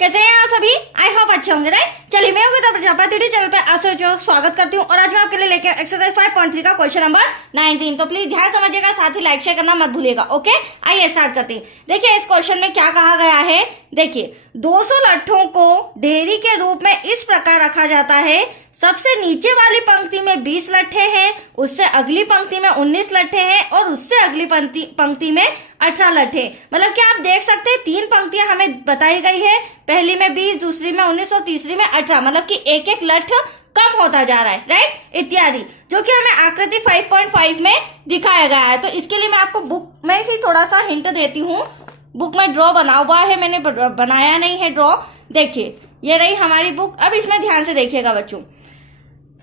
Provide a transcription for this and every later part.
कैसे हैं आप सभी? आई होप अच्छे होंगे, राइट? चलिए मैं होगी तो प्रजापति चैनल पे आप सभी को स्वागत करती हूँ और आज मैं आपके लिए लेके एक्सरसाइज 5.3 का क्वेश्चन नंबर 19। तो प्लीज ध्यान समझिएगा, साथ ही लाइक शेयर करना मत भूलिएगा। ओके, आइए स्टार्ट करते हैं। देखिए इस क्वेश्चन में क्या कहा गया है। देखिए 200 लट्ठों को ढेरी के रूप में इस प्रकार रखा जाता है। सबसे नीचे वाली पंक्ति में 20 लट्ठे हैं, उससे अगली पंक्ति में 19 लट्ठे हैं और उससे अगली पंक्ति में 18 लट्ठे। मतलब कि आप देख सकते हैं 3 पंक्तियां हमें बताई गई है, पहली में 20, दूसरी में 19 और तीसरी में 18। मतलब कि एक एक लट्ठ कम होता जा रहा है, राइट, इत्यादि, जो कि हमें आकृति 5.5 में दिखाया गया है। तो इसके लिए मैं आपको बुक में ही थोड़ा सा हिंट देती हूँ। बुक में ड्रॉ बना हुआ है, मैंने बनाया नहीं है ड्रॉ। देखिए ये रही हमारी बुक। अब इसमें ध्यान से देखिएगा बच्चों,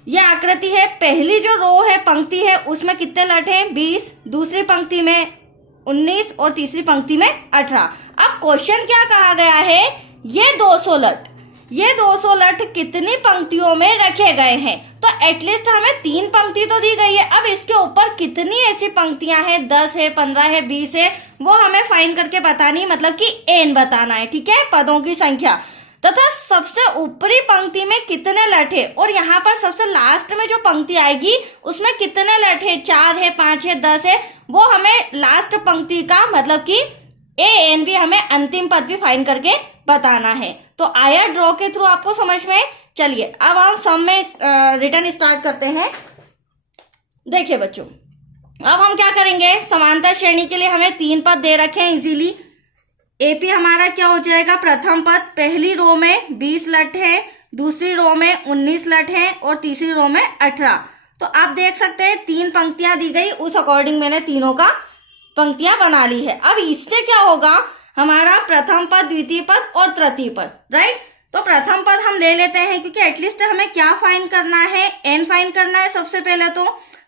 ये आकृति है। पहली जो रो है, पंक्ति है, उसमें कितने लट्ठे हैं? 20, दूसरी पंक्ति में 19 और तीसरी पंक्ति में 18। अब क्वेश्चन क्या कहा गया है, ये 200 लट्ठ कितनी पंक्तियों में रखे गए हैं? तो एटलीस्ट हमें 3 पंक्ति तो दी गई है। अब इसके ऊपर कितनी ऐसी पंक्तियां हैं, 10 है, 15 है, 20 है, वो हमें फाइंड करके बतानी, मतलब कि n बताना है, ठीक है, पदों की संख्या। तथा सबसे ऊपरी पंक्ति में कितने लट्ठे, और यहाँ पर सबसे लास्ट में जो पंक्ति आएगी उसमें कितने लट्ठे, 4 है, 5 है, 10 है, वो हमें लास्ट पंक्ति का मतलब कि an भी हमें अंतिम पद भी फाइंड करके बताना है। तो आया ड्रॉ के थ्रू आपको समझ में? चलिए अब हम सम में रिटर्न स्टार्ट करते हैं। देखिए बच्चों, अब हम क्या करेंगे, समांतर श्रेणी के लिए हमें 3 पद दे रखे हैं इजीली। एपी हमारा क्या हो जाएगा, प्रथम पद, पहली रो में 20 लट्ठ है, दूसरी रो में 19 लट्ठ है और तीसरी रो में 18। तो आप देख सकते हैं 3 पंक्तियां दी गई, उस अकॉर्डिंग मैंने तीनों का पंक्तियां बना ली है। अब इससे क्या होगा, हमारा प्रथम पद, द्वितीय पद और तृतीय पद, राइट। तो प्रथम पद हम ले लेते हैं, क्योंकि एटलीस्ट हमें क्या फाइंड करना है, n फाइंड करना है सबसे पहले।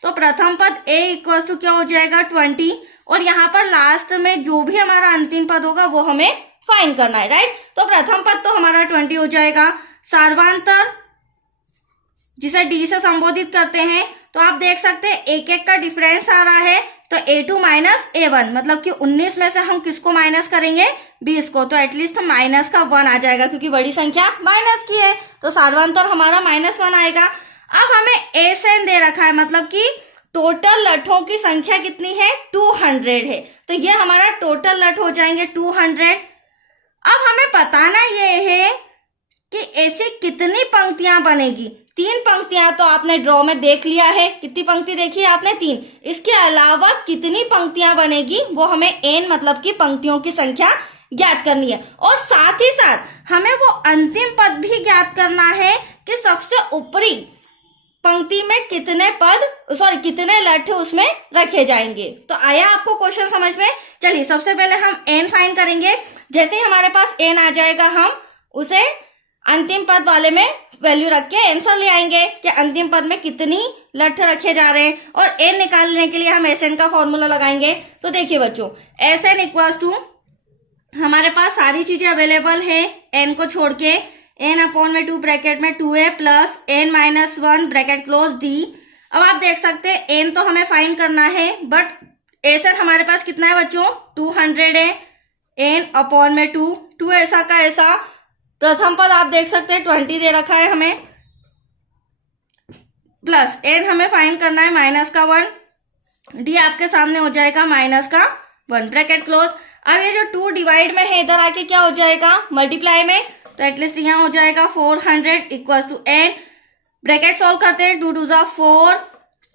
तो प्रथम पद a इक्वल्स टू क्या हो जाएगा, 20, और यहाँ पर लास्ट में जो भी हमारा अंतिम पद होगा वो हमें फाइंड करना है, राइट। तो प्रथम पद तो हमारा 20 हो जाएगा। सार्वधातुक जिसे d से संबोधित करते हैं, तो आप देख सकते हैं एक एक का डिफरेंस आ रहा है। तो a2 माइनस a1, मतलब कि 19 में से हम किसको माइनस करेंगे, 20 को। तो एटलीस्ट माइनस का 1 आ जाएगा, क्योंकि बड़ी संख्या माइनस की है, तो सार्वधातुक हमारा -1 आएगा। अब हमें a से n दे रखा है, मतलब कि टोटल लट्ठों की संख्या कितनी है, 200 है। तो ये हमारा टोटल लट्ठ हो जाएंगे 200। अब हमें बताना ये है कि ऐसी कितनी पंक्तियां बनेगी। 3 पंक्तियां तो आपने ड्रॉ में देख लिया है, कितनी पंक्ति देखी है आपने, 3। इसके अलावा कितनी पंक्तियां बनेगी वो हमें n मतलब कि पंक्तियों की संख्या ज्ञात करनी है। और साथ ही साथ हमें वो अंतिम पद भी ज्ञात करना है कि सबसे ऊपरी पंक्ति में कितने लट्ठे उसमें रखे जाएंगे। तो आया आपको क्वेश्चन समझ में? चलिए सबसे पहले हम n फाइंड करेंगे। जैसे ही हमारे पास n आ जाएगा, हम उसे अंतिम पद वाले में वैल्यू रख के आंसर ले आएंगे कि अंतिम पद में कितनी लट्ठे रखे जा रहे हैं। और n निकालने के लिए हम SN का फॉर्मूला लगाएंगे। तो देखिए बच्चों, SN इक्वल्स टू, हमारे पास सारी चीजें अवेलेबल है n को छोड़ के, n/2 ब्रैकेट में 2a plus n-1 bracket close d। अब आप देख सकते हैं n तो हमें फाइंड करना है, बट SN हमारे पास कितना है बच्चों, 200 है। n/2 ऐसा का ऐसा। प्रथम पद आप देख सकते हैं 20 दे रखा है हमें, प्लस n हमें फाइंड करना है -1, d आपके सामने हो जाएगा -1 ब्रैकेट क्लोज। अब ये जो 2 डिवाइड में है, इधर आके क्या हो जाएगा, मल्टीप्लाई में। तो एटलीस्ट यहाँ हो जाएगा 400 equals to n, bracket solve करते हैं, 2 2 4,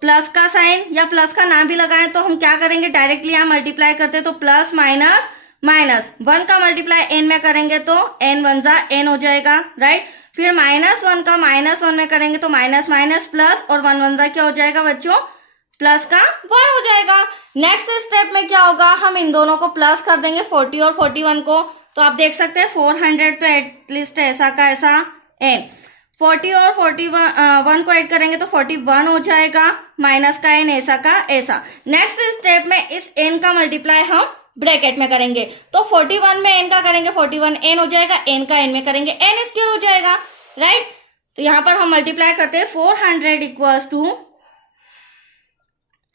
प्लस का साइन या प्लस का नाम भी लगाएं तो हम क्या करेंगे, डायरेक्टली यहाँ मल्टीप्लाई करते हैं, तो प्लस माइनस माइनस 1 का मल्टीप्लाई n में करेंगे तो n 1 n हो जाएगा, राइट। फिर -1 का -1 में करेंगे तो माइनस माइनस प्लस, और 1 1 क्या हो जाएगा बच्चों, प्लस का 1 हो जाएगा। नेक्स्ट स्टेप में क्या होगा, हम इन दोनों को प्लस कर देंगे, 40 और 41 को। तो आप देख सकते हैं 400 तो एटलीस्ट ऐसा का ऐसा n, 40 और 41 को ऐड करेंगे तो 41 हो जाएगा, माइनस का n ऐसा का ऐसा। नेक्स्ट स्टेप में इस n का मल्टीप्लाई हम ब्रैकेट में करेंगे, तो 41 में n का करेंगे 41 n हो जाएगा, n का n में करेंगे n स्क्वायर हो जाएगा, राइट। तो यहाँ पर हम मल्टीप्लाई करते हैं, 400 इक्वल्स टू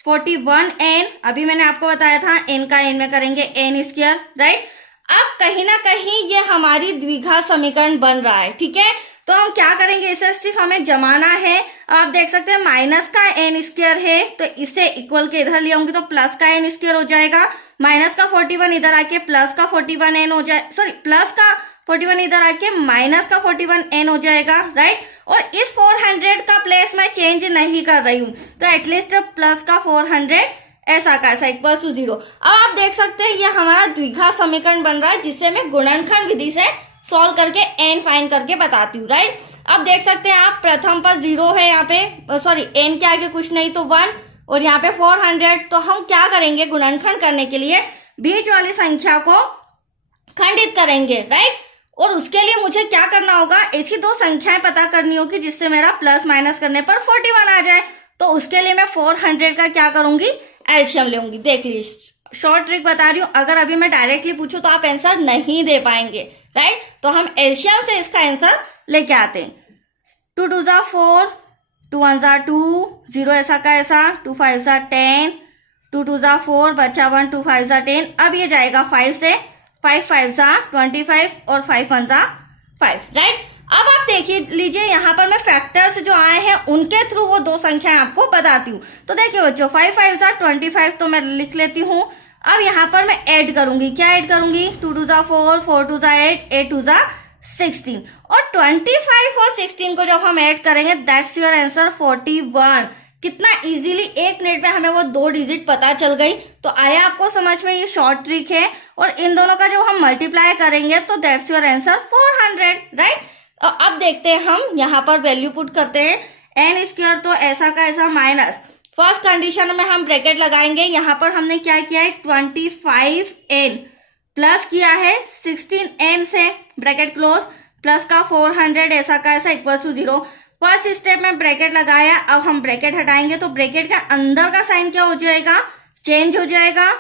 41n, अभी मैंने आपको बताया था n का n में करेंगे n स्क्वायर, राइट। अब कहीं ना कहीं ये हमारी द्विघात समीकरण बन रहा है, ठीक है। तो हम क्या करेंगे, इसे सिर्फ हमें जमाना है। आप देख सकते हैं माइनस का एन स्क्वायर है, तो इसे इक्वल के इधर ले आऊंगी तो प्लस का एन स्क्वायर हो जाएगा। माइनस का 41 इधर आके प्लस का 41 एन हो जाए, सॉरी प्लस का 41 इधर आके माइनस का 41 एन हो जाएगा, राइट। और इस 400 का प्लेस मैं चेंज नहीं कर रही हूँ, तो एटलीस्ट प्लस का 400 ऐसा का ऐसा इक्वल टू 0। अब आप देख सकते हैं ये हमारा द्विघात समीकरण बन रहा है, जिससे मैं गुणनखंड विधि से सॉल्व करके एन फाइंड करके बताती हूँ, राइट। अब देख सकते हैं आप प्रथम पर 0 है यहाँ पे, सॉरी एन के आगे कुछ नहीं तो 1, और यहाँ पे 400। तो हम क्या करेंगे, गुणनखंड करने के लिए बीच वाली संख्या को खंडित करेंगे, राइट। और उसके लिए मुझे क्या करना होगा, ऐसी दो संख्याएं पता करनी होगी जिससे मेरा प्लस माइनस करने पर 41 आ जाए। तो उसके लिए मैं 400 का क्या करूंगी, एलसीएम लेंगी। देख लीजिए, शॉर्ट ट्रिक बता रही हूँ, अगर अभी मैं डायरेक्टली पूछूं तो आप आंसर नहीं दे पाएंगे, राइट। तो हम एलसीएम से इसका आंसर लेके आते हैं। 2 2 जा 4, 2 1 जा 2, 0 ऐसा का ऐसा, 2 5 जा 10, 2 2 जा 4 बचा 1, 2 5 जा 10। अब ये जाएगा 5 से, 5 5 जा 25 और 5 1 जा 5, राइट। अब आप देखिए लीजिए, यहाँ पर मैं फैक्टर्स जो आए हैं उनके थ्रू वो दो संख्याएं आपको बताती हूँ। तो देखिए बच्चों, 5 5 जा 25 तो मैं लिख लेती हूँ। अब यहाँ पर मैं ऐड करूंगी, क्या ऐड करूंगी, 2 2 जा 4, 4 2 जा 8, 8 2 जा 16। और 25 और 16 को जब हम ऐड करेंगे, दैट्स योर आंसर 41। कितना इजीली 1 मिनट में हमें वो 2 डिजिट पता चल गई। तो आया आपको समझ में, ये शॉर्ट ट्रिक है। और इन दोनों का जब हम मल्टीप्लाई करेंगे तो दैट्स योर आंसर 400, राइट। और अब देखते हैं, हम यहाँ पर वैल्यू पुट करते हैं, एन स्क्वायर तो ऐसा का ऐसा माइनस, फर्स्ट कंडीशन में हम ब्रैकेट लगाएंगे। यहाँ पर हमने क्या किया है, 25n प्लस किया है 16n से, ब्रैकेट क्लोज, प्लस का 400 ऐसा का ऐसा इक्वल टू 0। फर्स्ट स्टेप में ब्रैकेट लगाया, अब हम ब्रैकेट हटाएंगे तो ब्रैकेट का अंदर का साइन क्या हो जाएगा, चेंज हो जाएगा,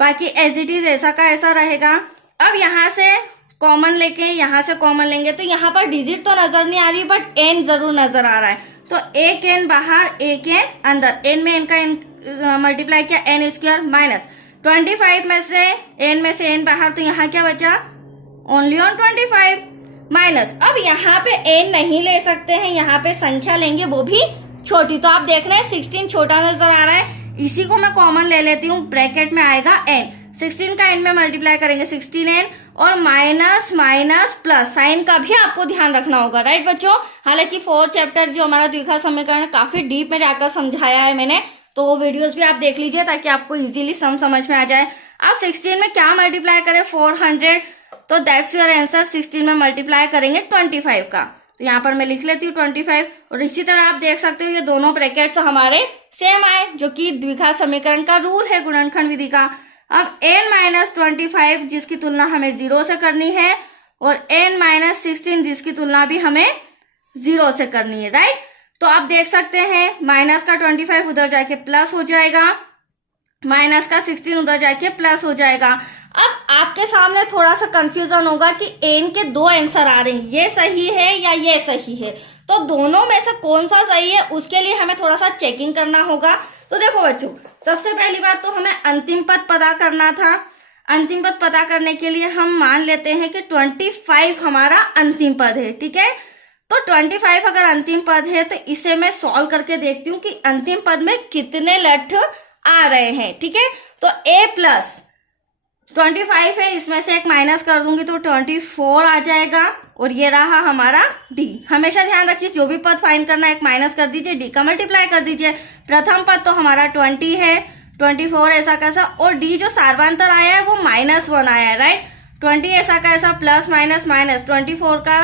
बाकी एज इट इज ऐसा का ऐसा रहेगा। अब यहाँ से कॉमन लेके यहाँ से कॉमन लेंगे तो यहाँ पर डिजिट तो नजर नहीं आ रही, बट एन जरूर नजर आ रहा है। तो एक एन बाहर, एक एन अंदर, एन में एन का मल्टीप्लाई किया, एन स्क्वायर माइनस 25 में से एन बाहर, तो यहाँ क्या बचा, ओनली ऑन 25 माइनस। अब यहाँ पे एन नहीं ले सकते हैं, यहाँ पे संख्या लेंगे वो भी छोटी। तो आप देख रहे हैं 16 छोटा नजर आ रहा है, इसी को मैं कॉमन ले लेती हूँ, ब्रैकेट में आएगा एन, 16 का एन में मल्टीप्लाई करेंगे 16n, और माइनस माइनस प्लस, साइन का भी आपको ध्यान रखना होगा, राइट बच्चों। हालांकि 4 चैप्टर जो हमारा द्विघात समीकरण काफी डीप में जाकर समझाया है मैंने, तो वो वीडियोस भी आप देख लीजिए ताकि आपको इजीली समझ में आ जाए। आप 16 में क्या मल्टीप्लाई करें, 400, तो दैट्स योर आंसर। 16 में मल्टीप्लाई करेंगे 25 का, तो यहाँ पर मैं लिख लेती हूँ 25। और इसी तरह आप देख सकते हो ये दोनों ब्रैकेट्स हमारे सेम आए, जो कि द्विघात समीकरण का रूल है गुणनखंड विधि का। अब n माइनस 25 जिसकी तुलना हमें 0 से करनी है, और n माइनस 16 जिसकी तुलना भी हमें 0 से करनी है, राइट। तो आप देख सकते हैं माइनस का 25 उधर जाके प्लस हो जाएगा, माइनस का 16 उधर जाके प्लस हो जाएगा। अब आपके सामने थोड़ा सा कंफ्यूजन होगा कि n के 2 आंसर आ रहे हैं, ये सही है या ये सही है। तो दोनों में से कौन सा सही है, उसके लिए हमें थोड़ा सा चेकिंग करना होगा। तो देखो बच्चों, सबसे पहली बात तो हमें अंतिम पद पता करना था। अंतिम पद पता करने के लिए हम मान लेते हैं कि 25 हमारा अंतिम पद है, ठीक है। तो 25 अगर अंतिम पद है तो इसे मैं सॉल्व करके देखती हूँ कि अंतिम पद में कितने लठ आ रहे हैं, ठीक है। तो a प्लस 25 है, इसमें से एक माइनस कर दूंगी तो 24 आ जाएगा, और ये रहा हमारा d। हमेशा ध्यान रखिए, जो भी पद फाइंड करना है एक माइनस कर दीजिए, d का मल्टीप्लाई कर दीजिए। प्रथम पद तो हमारा 20 है, 24 ऐसा कैसा, और d जो सार्वांतर आया है वो -1 आया है, राइट। 20 ऐसा कैसा, प्लस माइनस माइनस, 24 का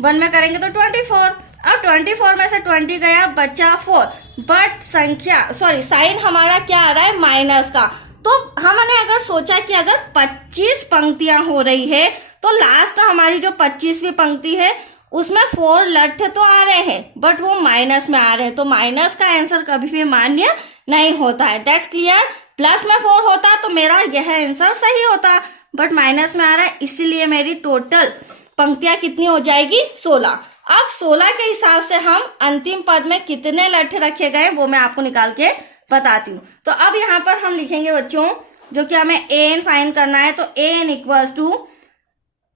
1 में करेंगे तो 24। अब 24 में से 20 गया, बचा 4, बट साइन हमारा क्या आ रहा है, माइनस का। तो हमने अगर सोचा कि अगर 25 पंक्तियां हो रही है तो लास्ट हमारी जो 25वीं पंक्ति है उसमें 4 लठ तो आ रहे हैं, बट वो माइनस में आ रहे हैं। तो माइनस का आंसर कभी भी मान्य नहीं होता है, दैट्स क्लियर। प्लस में 4 होता तो मेरा यह आंसर सही होता, बट माइनस में आ रहा है, इसीलिए मेरी टोटल पंक्तियां कितनी हो जाएगी, 16। अब 16 के हिसाब से हम अंतिम पद में कितने लठ रखे गए वो मैं आपको निकाल के बताती हूँ। तो अब यहाँ पर हम लिखेंगे बच्चों जो कि हमें an फाइंड करना है। तो an इक्वल्स टू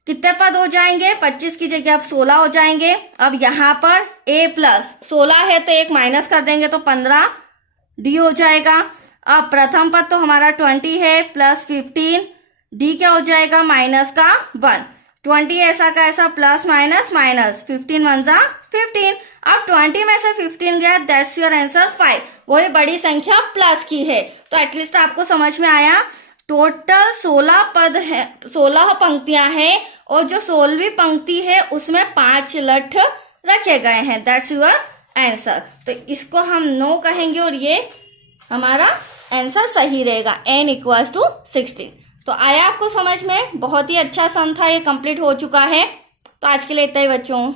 कितने पद हो जाएंगे, 25 की जगह अब 16 हो जाएंगे। अब यहाँ पर a प्लस 16 है तो एक माइनस कर देंगे तो 15 d हो जाएगा। अब प्रथम पद तो हमारा 20 है प्लस 15, d क्या हो जाएगा माइनस का 1। 20 ऐसा का ऐसा प्लस माइनस माइनस, 15 वन जा 15। अब 20 में से 15 गया, दैट्स योर आंसर 5। वही बड़ी संख्या प्लस की है। तो एटलीस्ट आपको समझ में आया। टोटल 16 पद है, 16 पंक्तियां हैं और जो 16वीं पंक्ति है उसमें 5 लठ रखे गए हैं, दैट्स योर आंसर। तो इसको हम नो कहेंगे और ये हमारा आंसर सही रहेगा, n इक्वल्स टू 16। तो आया आपको समझ में, बहुत ही अच्छा सम था, ये कंप्लीट हो चुका है। तो आज के लिए इतना ही बच्चों।